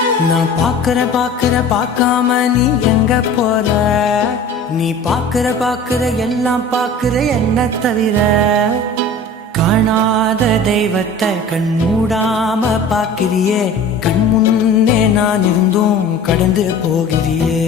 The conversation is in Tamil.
நான் பார்க்காம நீ எங்க போற? நீ பார்க்கிற எல்லாம் பார்க்கிற என்ன தவிர. காணாத தெய்வத்தை கண் மூடாம பார்க்கிறியே, கண் முன்னே நான் இருந்தும் கடந்து போகிறியே.